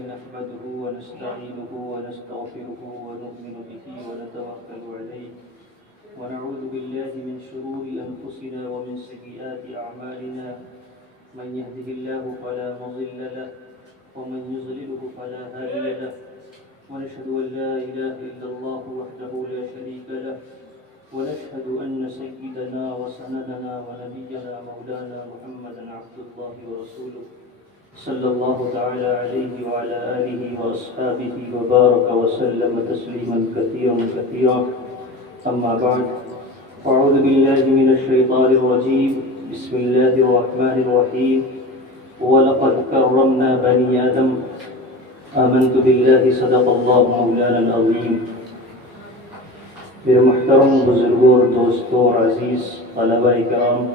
نحمده ونستعينه ونستغفره ونؤمن به ونتوكل عليه ونعوذ بالله من شرور أنفسنا ومن سيئات أعمالنا من يهده الله فلا مضل له ومن يضلله فلا هادي له ونشهد أن لا إله إلا الله وحده لا شريك له ونشهد أن سيدنا وسندنا ونبينا مولانا محمدا عبد الله ورسوله صلى الله تعالى عليه وعلى آله وأصحابه وبارك وسلم تسليما كثيرا أما بعد أعوذ بالله من الشيطان الرجيم بسم الله الرحمن الرحيم ولقد كرمنا بني آدم آمنت بالله صدق الله مولانا العظيم میرے محترم بزرگوں اور دوستوں اور عزیز طلبہ کرام،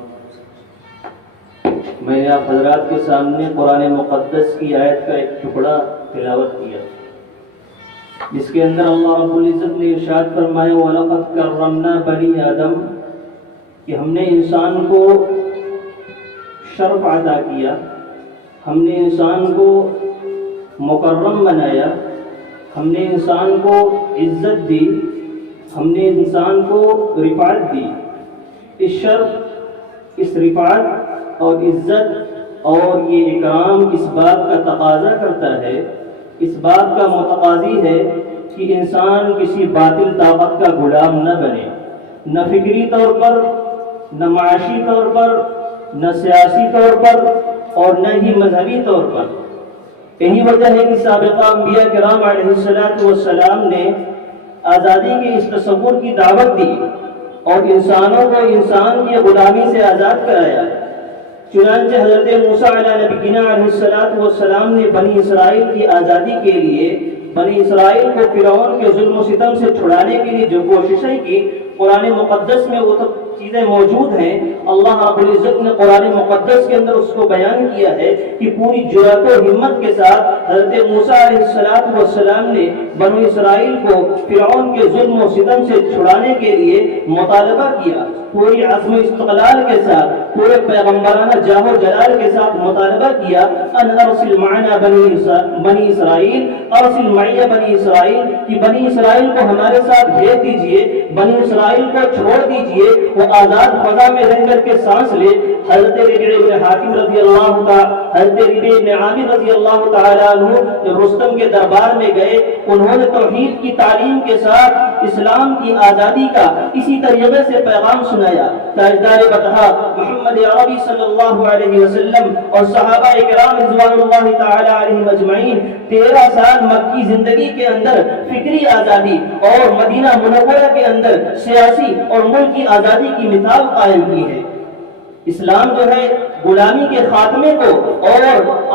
میں نے آپ حضرات کے سامنے قرآن مقدس کی آیت کا ایک ٹکڑا تلاوت کیا، جس کے اندر اللہ رب العزت نے ارشاد فرمایا وَلَقَدْ كَرَّمْنَا بَنِي آدم، کہ ہم نے انسان کو شرف عطا کیا، ہم نے انسان کو مکرم بنایا، ہم نے انسان کو عزت دی، ہم نے انسان کو رفعت دی۔ اس شرف، اس رفعت اور عزت اور یہ اکرام اس بات کا تقاضا کرتا ہے، اس بات کا متقاضی ہے کہ انسان کسی باطل طاقت کا غلام نہ بنے، نہ فکری طور پر، نہ معاشی طور پر، نہ سیاسی طور پر اور نہ ہی مذہبی طور پر۔ یہی وجہ ہے کہ سابقہ انبیاء کرام علیہ السلام نے آزادی کے اس تصور کی دعوت دی اور انسانوں کو انسان کی غلامی سے آزاد کرایا۔ چنانچہ حضرت موسیٰ علیہ نبینا علیہ السلام نے بنی اسرائیل کی آزادی کے لیے، بنی اسرائیل کو فرعون کے ظلم و ستم سے چھڑانے کے لیے جو کوششیں کی، قرآن مقدس میں وہ سب چیزیں موجود ہیں۔ اللہ رب العزت نے قرآن مقدس کے اندر اس کو بیان کیا ہے کہ پوری جرأت و ہمت کے ساتھ حضرت موسیٰ علیہ السلام نے بنی اسرائیل کو فرعون کے ظلم و ستم سے چھڑانے کے لیے مطالبہ کیا، پوری عزم و استقلال کے ساتھ، پورے پیغمبرانہ جاہ و جلال کے ساتھ مطالبہ کیا ان ارسل معنا بنی اسرائیل، ارسل معی بنی اسرائیل، کہ بنی اسرائیل کو ہمارے ساتھ بھیج دیجئے، بنی اسرائیل کو چھوڑ دیجئے، وہ آزاد فضا میں رہ کر کے سانس لے۔ حضرت ربیع بن حاتم رضی اللہ تعالی، حضرت ربیع بن عامر رضی اللہ تعالی عنہ جب رستم کے دربار میں گئے، انہوں نے توحید کی تعلیم کے ساتھ اسلام کی آزادی کا اسی طریقے سے پیغام سنایا۔ تاجدار بطحہ محمد عربی صلی اللہ علیہ وسلم اور صحابہ کرام رضوان اللہ تعالی علیہم اجمعین 13 سال مکی زندگی کے اندر فکری آزادی اور مدینہ منورہ کے اندر سیاسی اور ملکی آزادی کی مثال قائم کی ہے۔ اسلام جو ہے غلامی کے خاتمے کو اور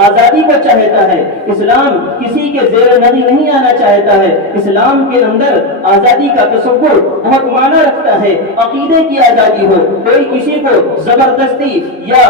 آزادی کو چاہتا ہے، اسلام کسی کے زیر نظر نہیں آنا چاہتا ہے، اسلام کے اندر آزادی کا تصور بہت معنی رکھتا ہے۔ عقیدے کی آزادی ہو، کوئی کسی کو زبردستی یا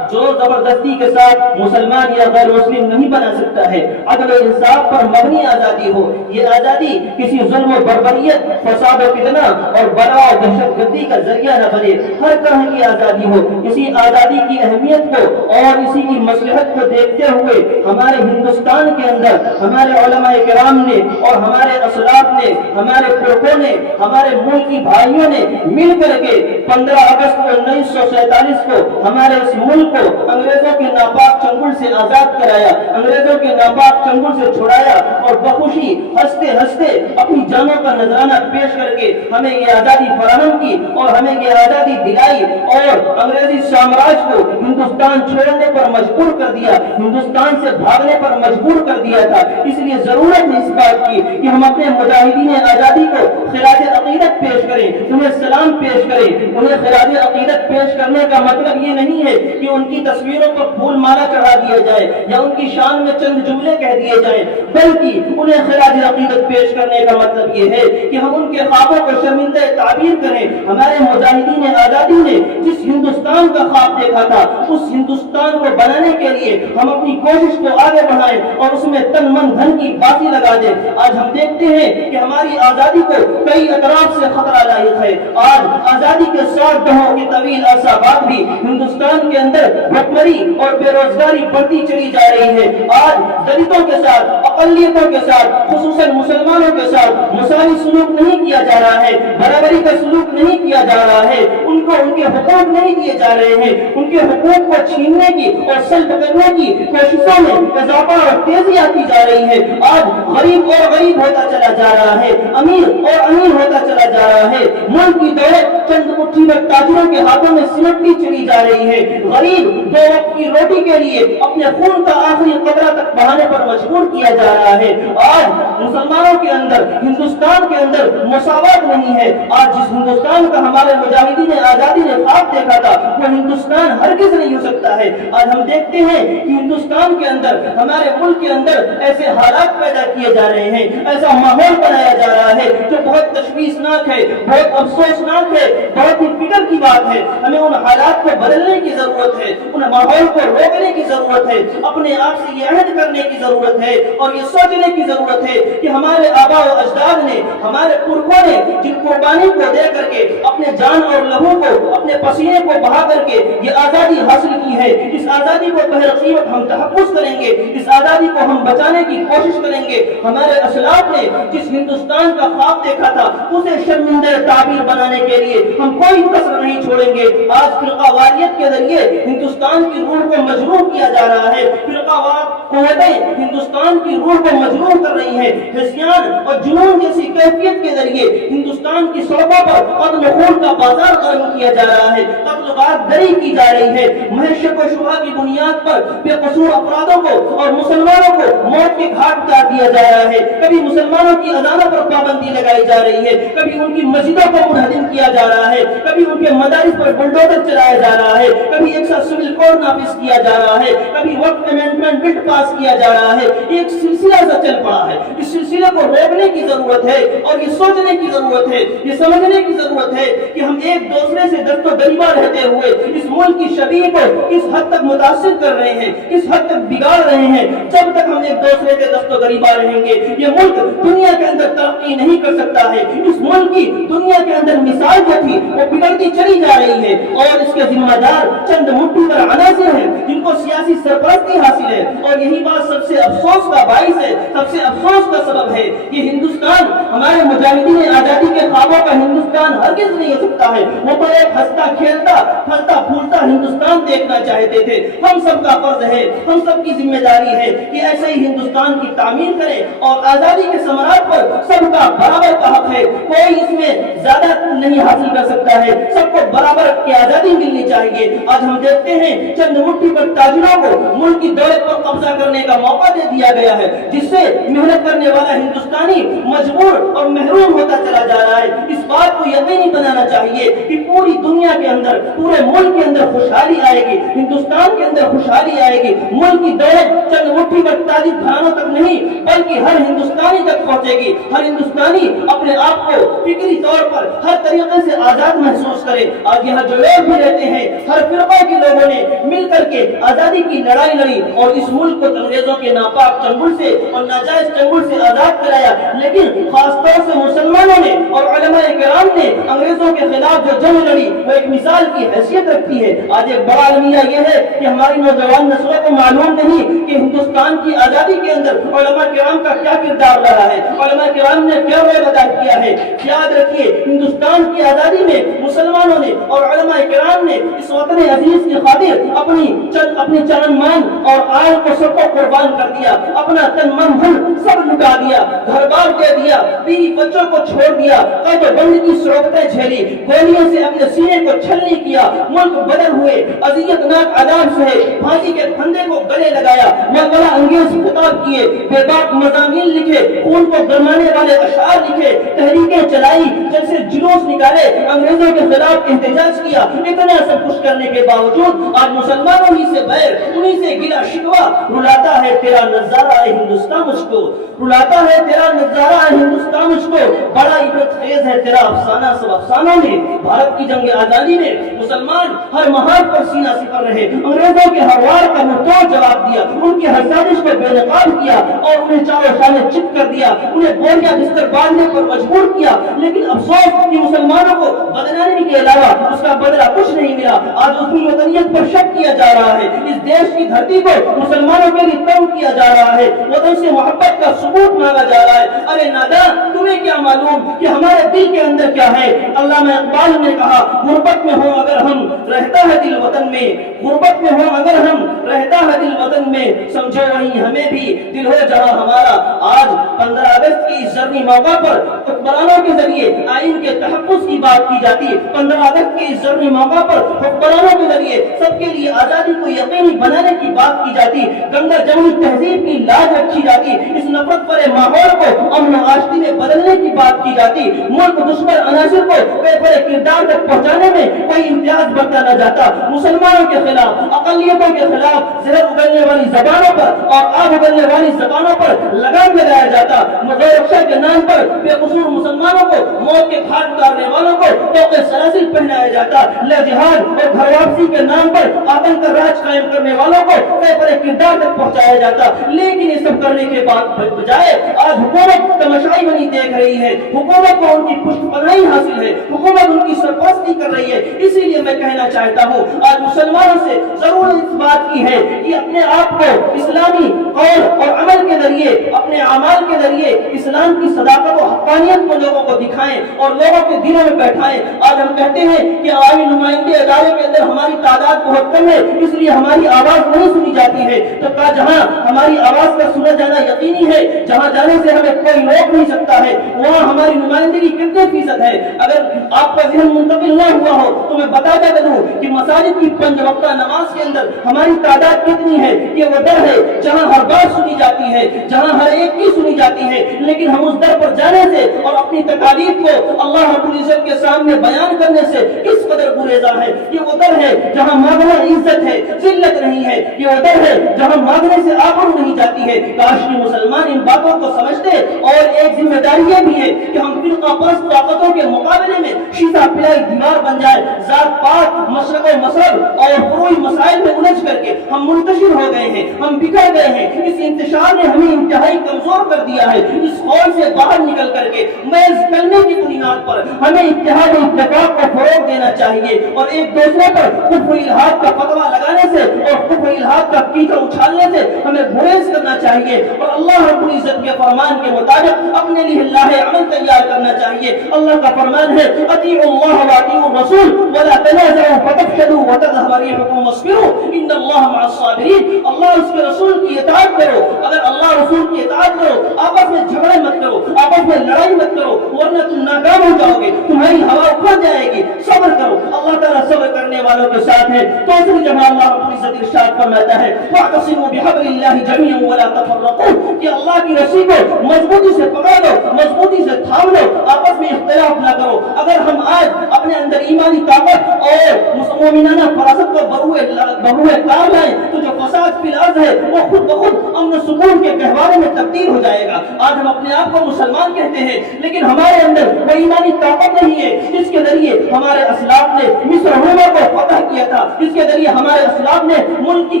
جو زبردستی کے ساتھ مسلمان یا غیر مسلم نہیں بنا سکتا ہے، عدل و انصاف پر مبنی آزادی ہو۔ یہ آزادی کسی ظلم و بربریت، فساد و فتنہ اور بلا و دہشت گردی کا ذریعہ نہ بنے، ہر طرح کی آزادی ہو۔ اسی آزادی کی اہمیت کو اور اسی کی مصلحت کو دیکھتے ہوئے ہمارے ہندوستان کے اندر ہمارے علماء کرام نے اور ہمارے اسلاف نے، ہمارے فرقوں نے، ہمارے ملک کی بھائیوں نے مل کر کے 15 اگست 1947 کو ہمارے اس ملک کو انگریزوں کے ناپاک چنگل سے آزاد کرایا، انگریزوں کے ناپاک چنگل سے چھڑایا اور بخوشی ہنستے ہنستے اپنی جانوں کا نذرانہ پیش کر کے ہمیں یہ آزادی فراہم کی اور ہمیں یہ آزادی دلائی اور انگریزی سامراج کو ہندوستان چھوڑنے پر مجبور کر دیا، ہندوستان سے بھاگنے پر مجبور کر دیا تھا۔ اس لیے ضرورت ہے اس بات کی کہ ہم اپنے مجاہدین آزادی کو خراج عقیدت پیش کریں، انہیں سلام پیش کریں۔ انہیں خراج عقیدت پیش کرنے کا مطلب یہ نہیں ہے کہ ان کی تصویروں پر پھول مالا چڑھا دیا جائے یا ان کی شان میں چند جملے کہہ دیے جائیں، بلکہ انہیں خراج عقیدت پیش کرنے کا مطلب یہ ہے کہ ہم ان کے خوابوں کو شرمندہ تعبیر کریں۔ ہمارے مجاہدین آزادی نے جس ہندوستان کا خواب دیکھا تھا، اس ہندوستان کو بنانے کے لیے ہم اپنی کوشش کو آگے بڑھائیں اور اس میں تن من دھن کی بازی لگا دیں۔ آج ہم دیکھتے ہیں کہ ہماری آزادی کو کئی اطراف سے خطرہ لاحق ہے۔ آج آزادی کے 60 دہوں کے طویل عرصہ بعد بھی ہندوستان کے اندر بھوکمری اور بے روزگاری بڑھتی چلی جا رہی ہے۔ آج دلتوں کے ساتھ، اقلیتوں کے ساتھ، خصوصاً مسلمانوں کے ساتھ مساوی سلوک نہیں کیا جا رہا ہے، برابری کا سلوک نہیں کیا جا رہا ہے، ان کو ان کے حقوق نہیں دیے جا رہے ہیں، ان کے حقوق کو چھیننے کی اور سلب کرنے کی کوششوں میں اضافہ اور تیزی آتی جا رہی ہے۔ آج غریب اور غریب ہوتا چلا جا رہا ہے، امیر اور امیر ہوتا چلا جا رہا ہے، ملک کی دولت چند مٹھی بھر تاجروں کے ہاتھوں میں سمٹتی چلی جا رہی ہے، غریب دو وقت کی روٹی کے لیے اپنے خون کا آخری قطرہ تک بہانے پر مجبور کیا جا رہا ہے۔ آج مسلمانوں کے اندر، ہندوستان کے اندر مساوات نہیں ہے۔ آج جس ہندوستان کا ہمارے مجاہدین آزادی نے خواب دیکھا تھا وہ ہندوستان ہرگز نہیں ہو سکتا ہے۔ آج ہم دیکھتے ہیں کہ ہندوستان کے اندر، ہمارے ملک کے اندر ایسے حالات پیدا کیے جا رہے ہیں، ایسا ماحول بنایا جا رہا ہے جو بہت تشویشناک ہے، بہت افسوسناک ہے، بہت ہی فکر کی بات ہے۔ ہمیں ان حالات کو بدلنے کی ضرورت ہے، ان ماحول کو روکنے کی ضرورت ہے، اپنے آپ سے یہ عہد کرنے کی ضرورت ہے اور یہ سوچنے کی ضرورت ہے کہ ہمارے آباء و اجداد نے، ہمارے پرکھوں نے جن قربانی کو دے کر کے اپنے جان اور لہو کو، اپنے پسینے کو بہا کر کے یہ آزادی حاصل کی ہے، اس آزادی کو بہر قیمت ہم تحفظ کریں گے، اس آزادی کو ہم بچانے کی کوشش کریں گے۔ ہمارے اسلاف نے جس ہندوستان کا خواب دیکھا تھا اسے شرمندہ تعبیر بنانے کے لیے ہم کوئی کسر نہیں چھوڑیں گے۔ آج فرقہ واریت کے ذریعے ہندوستان کی روح کو مجروح کیا جا رہا ہے، فرقہ وار قوتیں ہندوستان کی روح کو مجروح کر رہی ہیں، ہذیان اور جنون جیسی کیفیت کے ذریعے ہندوستان کی سڑکوں پر قتل و خون کا بازار قائم کیا جا رہا ہے، قتل و غارت دری کی جا رہی ہے، محض شک و شبہ کی بنیاد پر بے قصور افرادوں کو اور مسلمانوں کو موت کے گھاٹ اتار دیا جا رہا ہے۔ کبھی مسلمانوں کی اذانوں پر پابندی لگائی جا رہی ہے، کبھی ان کی مسجدوں کو منہدم کیا جا رہا ہے، کبھی ان کے مدارس پر بلڈوزر چلایا جا رہا ہے، کبھی ایک سا سول کوڈ نافذ کیا جا رہا ہے، کبھی وقت امینڈمنٹ بل پاس کیا جا رہا ہے۔ ایک سلسلہ سا چل پڑا ہے، اس سلسلے کو روکنے کی ضرورت ہے اور یہ سوچنے کی ضرورت ہے، یہ سمجھنے کی ضرورت ہے کہ ہم ایک دوسرے سے دست و گریباں رہتے ہوئے اس ملک کی شبیہ کو کس حد تک متاثر کر رہے ہیں، کس حد تک بگاڑ رہے ہیں۔ جب تک ہم ایک دوسرے کے دست و گریباں رہیں گے یہ ملک دنیا کے اندر ترقی نہیں کر سکتا ہے۔ اس ملک کی دنیا کے اندر مثال جو تھی وہ بگڑتی چلی جا رہی ہے اور اس کے ذمہ دار چند مٹھی بھر عناصر ہیں جن کو سیاسی سرپرستی حاصل ہے، اور یہی بات سب سے افسوس کا باعث ہے، سب سے افسوس کا سبب ہے۔ یہ ہندوستان ہمارے مجاہدین آزادی کے خوابوں کا ہندوستان ہرگز نہیں ہو سکتا ہے۔ وہ تو ایک ہنستا کھیلتا پھلتا پھولتا ہندوستان دیکھنا چاہتے تھے۔ ہم سب کا فرض ہے، ہم سب کی ذمہ داری ہے کہ ایسے ہی ہندوستان کی تعمیر کریں اور آزادی کے ثمرات پر سب کا برابر کا حق ہے، کوئی اس میں زیادہ نہیں حاصل کر سکتا ہے، سب کو برابر کی آزادی ملنی چاہیے۔ آج ہم دیکھتے ہیں چند مٹھی پر تاجروں کو ملک کی دولت پر قبضہ کرنے کا موقع دے دیا گیا ہے، جس سے محنت کرنے والا ہندوستانی مجبور اور محروم ہوتا چلا جا رہا ہے۔ اس بات کو یقینی بنانا چاہیے کہ پوری دنیا کے اندر، پورے ملک کے اندر خوشحالی آئے گی، ہندوستان کے اندر خوشحالی آئے گی، ملک کی دولت چند مٹھی پر تاجر گھرانوں تک نہیں بلکہ ہر ہندوستانی تک پہنچے گی۔ ہر ہندوستانی اپنے آپ کو فکری طور پر ہر طریقے سے آزاد محسوس کرے۔ آج یہاں جو لوگ بھی رہتے ہیں ہر فرقے کے لوگوں نے مل کر کے آزادی کی لڑائی لڑی اور اس ملک کو انگریزوں کے ناپاک چنگل سے اور ناجائز چنگل سے آزاد کرایا، لیکن خاص طور سے مسلمانوں نے اور علماء کرام نے انگریزوں کے خلاف جو جنگ لڑی وہ ایک مثال کی حیثیت رکھتی ہے۔ آج ایک بڑا المیہ یہ ہے کہ ہماری نوجوان نسلوں کو معلوم نہیں کہ ہندوستان کی آزادی کے اندر علماء کرام کا کیا کردار رہا ہے، علماء کرام نے کیا رول ادا کیا ہے۔ یاد رکھیے ہندوستان کی آزادی میں مسلمانوں نے اور علماء کرام نے اس وطن عزیز کی خاطر اپنی جان مان اور آل کو سب کو قربان کر دیا، اپنا تن من دھن سب لٹا دیا، گھر بار دے دیا، بیوی بچوں کو چھوڑ دیا، قید و بند کی صعوبتیں جھیلی، گولیوں سے اپنے سینے کو چھلنی کیا، ملک بدر ہوئے، اذیت ناک عذاب سہے، پھانسی کے پھندے کو گلے لگایا، ملغلہ انگیز خطاب کیے، بے باک مضامین لکھے، خون کو گرمانے والے اشعار لکھے، تحریکیں چلائی، جیسے جلوس نکالے، انگریزوں کے خلاف احتجاج کیا۔ اتنا سب کچھ کرنے کے باوجود آج مسلمانوں ہی سے بیر، انہی سے گلا شکوا، رلاتا ہے تیرا نظارہ اے ہندوستان مجھ کو، رلاتا ہے تیرا نظارہ اے ہندوستان مجھ کو، بڑا عبرت خیز ہے تیرا افسانہ سب افسانوں میں۔ بھارت کی جنگ آزادی میں مسلمان ہر محاذ پر سینہ سپر رہے، انگریزوں کے ہر وار کا منہ توڑ جواب دیا، ان کی ہر سازش کو بے نقاب انتقال کیا اور انہیں چاروں شانے چت کر دیا، انہیں بوریاں بستر باندھنے پر مجبور کیا، لیکن افسوس کہ مسلمانوں کو بدنامی کے علاوہ اس کا بدلہ کچھ نہیں ملا۔ آج اس کی وطنیت پر شک کیا جا رہا ہے، اس دیش کی دھرتی کو مسلمانوں کے لیے تنگ کیا جا رہا ہے، وطن سے محبت کا ثبوت مانگا جا رہا ہے۔ ارے نادان، تمہیں کیا معلوم کہ ہمارے دل کے اندر کیا ہے؟ علامہ اقبال نے کہا، غربت میں ہو اگر ہم رہتا ہے دل وطن میں، غربت میں ہو اگر ہم رہتا ہے دل وطن میں، سمجھو وہیں ہمیں بھی دل ہو جہاں ہمارا۔ آج 15 اگست کی اس زرعی موقع پر حکمرانوں کے ذریعے آئین کے تحفظ کی بات کی جاتی، 15 اگست کے اس زرعی موقع پر حکمرانوں کے ذریعے سب کے لیے آزادی کو یقینی بنانے کی بات کی جاتی، گنگا جمنی تہذیب کی لاج رکھی جاتی، اس نفرت بھرے ماحول کو امن و آشتی میں بدلنے کی بات کی جاتی، ملک دشمن عناصر کو بے بڑے کردار تک پہنچانے میں کوئی امتیاز برتا نہ جاتا، مسلمانوں کے خلاف، اقلیتوں کے خلاف زہر اگلنے والی زبانوں پر اور آگ اگلنے والی زبانوں پر لگام لگایا جاتا، گورکشا کے نام پر بے قصور مسلمانوں کو موت کے گھاٹ اتارنے والوں کو طوق سلاسل پہنایا جاتا، جہاد اور گھر واپسی کے نام پر آتنک کا راج قائم کرنے والوں کو بے بڑے کردار تک پہنچایا جاتا۔ لیکن یہ سب کرنے کے بعد بجائے آج حکومت تماشائی بنی دیکھ رہی ہے، حکومت کو ان کی پشت پناہی حاصل ہے، حکومت ان کی سرپرستی کر رہی ہے۔ اسی لیے میں کہنا چاہتا ہوں، آج مسلمانوں سے ضرورت اس بات کی ہے کہ اپنے آپ کو اسلامی قول اور عمل کے ذریعے، اپنے اعمال کے ذریعے اسلام کی صداقت و حقانیت کو لوگوں کو دکھائیں اور لوگوں کے دلوں میں بیٹھائیں۔ آج ہم کہتے ہیں کہ عوامی نمائندے ادارے کے اندر ہماری تعداد بہت کم ہے، اس لیے ہماری آواز نہیں سنی جاتی ہے، تو کہا جہاں ہماری آواز کا سنا جانا یقینی ہے، جہاں جانے سے ہمیں کوئی روک نہیں سکتا ہے، وہاں ہماری نمائندگی کتنے فیصد ہے؟ اگر آپ کا ذہن منتقل نہ ہوا ہو تو میں بتاتا چلوں کہ مساجد کی 5 وقتہ نماز کے اندر ہماری تعداد کتنی ہے؟ یہ وہ در ہے جہاں ہر بات سنی جاتی ہے، جہاں ہر ایک کی سنی جاتی ہے، لیکن ہم اس در پر جانے سے اور اپنی تکالیف کو اللہ رب العزت کے سامنے بیان کرنے سے کس قدر گریزاں ہے۔ یہ وہ در ہے جہاں مانگنا عزت ہے، ذلت نہیں ہے، یہ وہ در ہے جہاں مانگنے سے آبرو نہیں جاتی ہے۔ کاش کہ مسلمان ان باتوں کو سمجھتے، اور ایک ذمہ داری یہ بھی ہے کہ ہم فرقہ پرست طاقتوں کے مقابلے میں شیشہ پلائی دیوار بن جائے، ذات پات، مشرق و مغرب اور فروعی مسائل میں الجھ کر کے ہم منتشر ہو گئے ہیں، ہم بکھر گئے ہیں۔ اس انتشار نے ہمیں انتہائی کمزور کر دیا ہے۔ اس خول سے باہر نکل کر کے محض کلمے کی بنیاد پر ہمیں اتحاد و اتفاق کو فروغ دینا چاہیے، اور ایک دوسرے پر کفر الحاد کا فتویٰ لگانے سے اور کفر الحاد کا کیچڑ اچھالنے سے ہمیں گریز کرنا چاہیے، اور اللہ رب العزت کے فرمان کے مطابق اپنے لیے اللہ عمل تیار کرنا چاہیے۔ اللہ کا فرمان ہے، اطیعوا اللہ واطیعوا الرسول ولا تنازعوا فتفشلوا وتذهب ريحكم واصبروا ان اللہ مع الصابرین۔ اللہ اس کے رسول کی اطاعت کرو، اگر اللہ رسول کی اطاعت کرو، آپس میں جھگڑے مت کرو، آپس میں لڑائی مت کرو، ورنہ تم ناکام ہو جاؤ گے، تمہاری ہوا اکھڑ جائے گی۔ صبر کرو، اللہ تعالیٰ صبر کرنے والوں کے ساتھ ہے۔ دوسری جگہ اللہ رب العزت ارشاد فرماتا ہے، واعتصموا بحبل اللہ جميعا ولا تفرقوا، کہ اللہ کی رسی کو مضبوطی سے پکڑ لو، مضبوطی سے تھام لو، آپس میں اختلاف نہ کرو۔ اگر ہم آج اپنے اندر ایمانی طاقت اور مومنانہ فراست کو بروئے کار لائیں تو جو فساد فی الارض ہے وہ خود بخود امن و سکون کے گہوارے میں تبدیل ہو جائے گا۔ آج ہم اپنے آپ کو مسلمان کہتے ہیں، لیکن ہمارے اندر وہ ایمانی طاقت نہیں ہے جس کے ذریعے ہمارے اسلاف نے مصر روما کو فتح کیا تھا، جس کے ذریعے ہمارے اسلاف نے ملک کی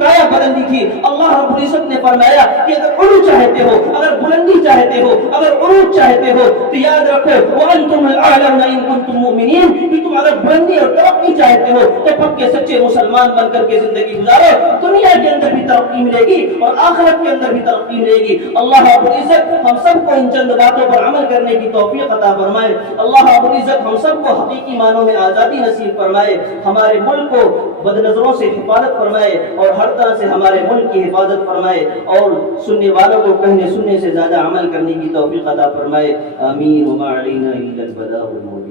کایا بدل دی تھی۔ اللہ رب العزت نے فرمایا کہ اگر علو چاہتے ہو، اگر بلندی چاہتے ہو، اگر عروج چاہتے ہو تو یاد رکھو وانتم الاعلون ان کنتم مؤمنین، کہ تم اگر بلندی اور ترقی چاہتے ہو تو پکے سچے مسلمان بن کر کے زندگی گزارو، دنیا کے اندر بھی ترقی ملے گی اور آخرت کے اندر بھی ترقی ملے گی۔ اللہ رب العزت ہم سب کو ان چند باتوں پر عمل کرنے کی توفیق عطا فرمائے۔ اللہ رب العزت ہم سب کو حقیقی معنوں میں آزادی نصیب فرمائے، ہمارے ملک کو بد نظروں سے حفاظت فرمائے اور ہر طرح سے ہمارے ملک کی حفاظت فرمائے، اور سننے والوں کو کہنے سننے سے زیادہ عمل کرنے کی توفیق عطا فرمائے۔ آمین وما علینا الا البلاغ المبین۔